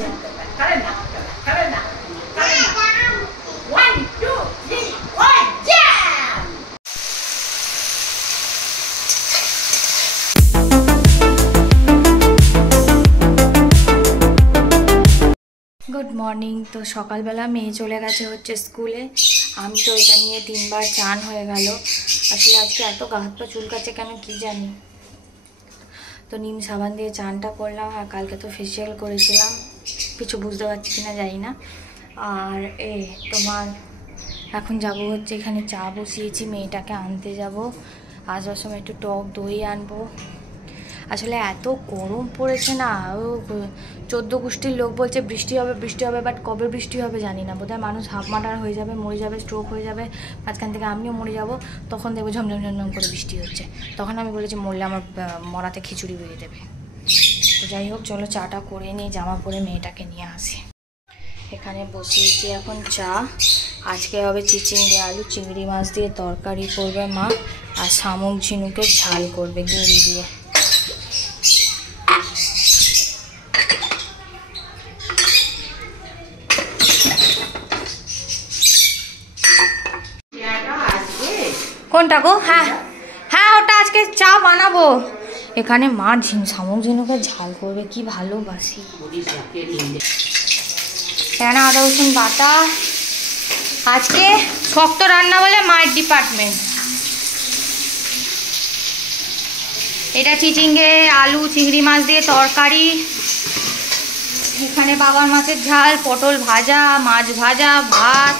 Good morning. तो सकाल बेला मेये चले गेছে হচ্ছে স্কুলে। আমি তো এটা নিয়ে 3 বার চান হয়ে গেল। আসলে আজকে এত গা হাত পা চুলকাচ্ছে কেন কি জানি। তো নিম সাবান দিয়ে চানটা করলাম আর কালকে তো ফেসিয়াল করেছিলাম, কিছু বুঝতে পারছি কিনা জানি না। আর তোমার এখন যাব হচ্ছে এখানে চা বসিয়েছি, মেয়েটাকে আনতে যাব। আসবার সময় একটু টক দই আনবো। আসলে এত গরম পড়েছে না, 14 গোষ্ঠীর লোক বলছে বৃষ্টি হবে বৃষ্টি হবে, বাট কবে বৃষ্টি হবে জানি না। বোধহয় মানুষ হাফ মার্ডার হয়ে যাবে, মরে যাবে, স্ট্রোক হয়ে যাবে, মাঝখান থেকে আমিও মরে যাব। তখন দেখবো ঝমঝম ঝমঝম করে বৃষ্টি হচ্ছে। তখন আমি বলেছি মরলে আমার মরাতে খিচুড়ি বেরিয়ে দেবে। তো যাই হোক, চলো চাটা করে নিই, জামা পরে মেয়েটাকে নিয়ে আসি। এখানে বসিয়েছি এখন চা। আজকে হবে চিচিঙ্গে আলু চিংড়ি মাছ দিয়ে তরকারি করবে মা, আর শামুক ঝিনুকের ঝাল করবে গেড়ি দিয়ে। কোনটা গো? হ্যাঁ হ্যাঁ, ওটা আজকে চা বানাবো। এখানে মা শামুক ঝিনুকের ঝাল করবে, কি ভালোবাসি। এখানে আদা রসুন বাটা। আজকে শক্ত রান্না বলে মায়ের ডিপার্টমেন্ট। এটা চিচিঙ্গে আলু চিংড়ি মাছ দিয়ে তরকারি। এখানে বাবার মাছের ঝাল, পটল ভাজা, মাছ ভাজা, ভাত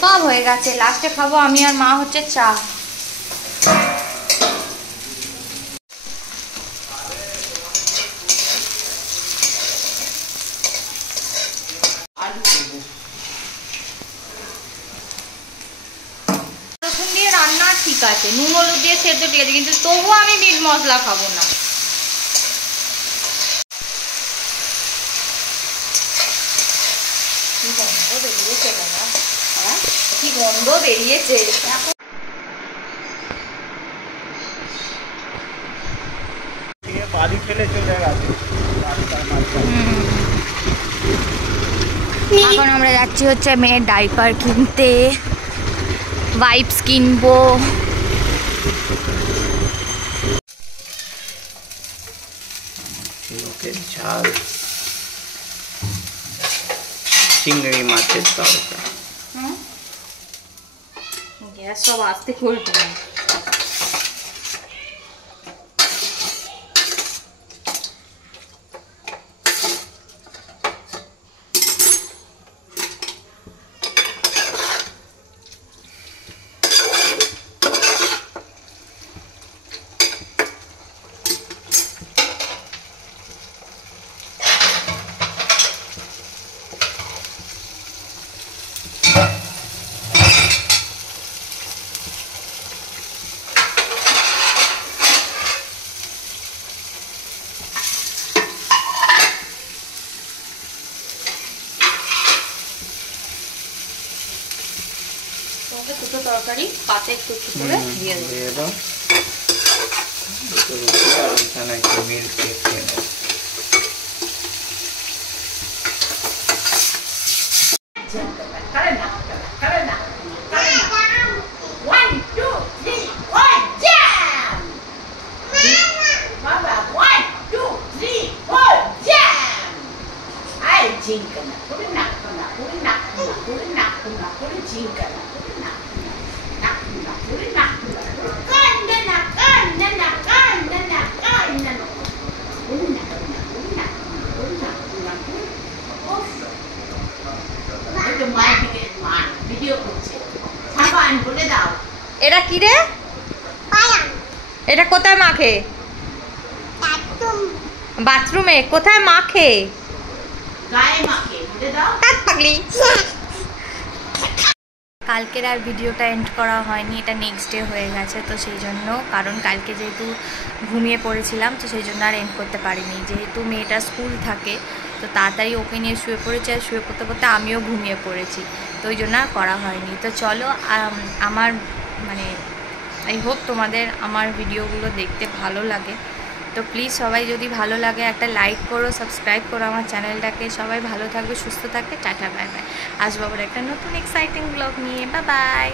সব হয়ে গেছে। লাস্টে খাবো আমি আর মা হচ্ছে চা। রসুন দিয়ে রান্না ঠিক আছে, নুন হলুদ দিয়ে সেদ্ধ ঠিক আছে, কিন্তু তবুও আমি মিট মশলা খাবো না। কি গন্ধ বেরিয়েছে বাবা, হ্যাঁ কি গন্ধ বেরিয়েছে। এখন আমরা যাচ্ছি হচ্ছে মেয়ের ডাইপার কিনতে, ওয়াইপস কিনবো। ঝাল চিংড়ি মাছের তরকারি। গ্যাস সব আস্তে করবো। দুটো তরকারি পাতে একটু একটু করে দিয়ে দেবো। এটা কি রে? এটা কোথায় মাখে? বাথরুমে। কোথায় মাখে? গায়ে মাখে। বলে দাও। পাগলি। কালকের আর ভিডিওটা এন্ড করা হয়নি, এটা নেক্সট ডে হয়ে গেছে। তো সেই জন্য, কারণ কালকে যেহেতু ঘুমিয়ে পড়েছিলাম তো সেই জন্য আর এন্ড করতে পারিনি। যেহেতু মেয়েটা স্কুল থাকে তো তাড়াতাড়ি ওকে নিয়ে শুয়ে পড়েছে, আর শুয়ে পড়তে পড়তে আমিও ঘুমিয়ে পড়েছি, তো ওই জন্য আর করা হয়নি। তো চলো, আমার মানে আই হোপ তোমাদের আমার ভিডিওগুলো দেখতে ভালো লাগে। তো প্লিজ সবাই যদি ভালো লাগে একটা লাইক করো, সাবস্ক্রাইব করো আমার চ্যানেলটাকে। সবাই ভালো থাকবে, সুস্থ থাকবে, টাটা বাই বাই। আসবো আবার একটা নতুন এক্সাইটিং ব্লগ নিয়ে। Bye bye.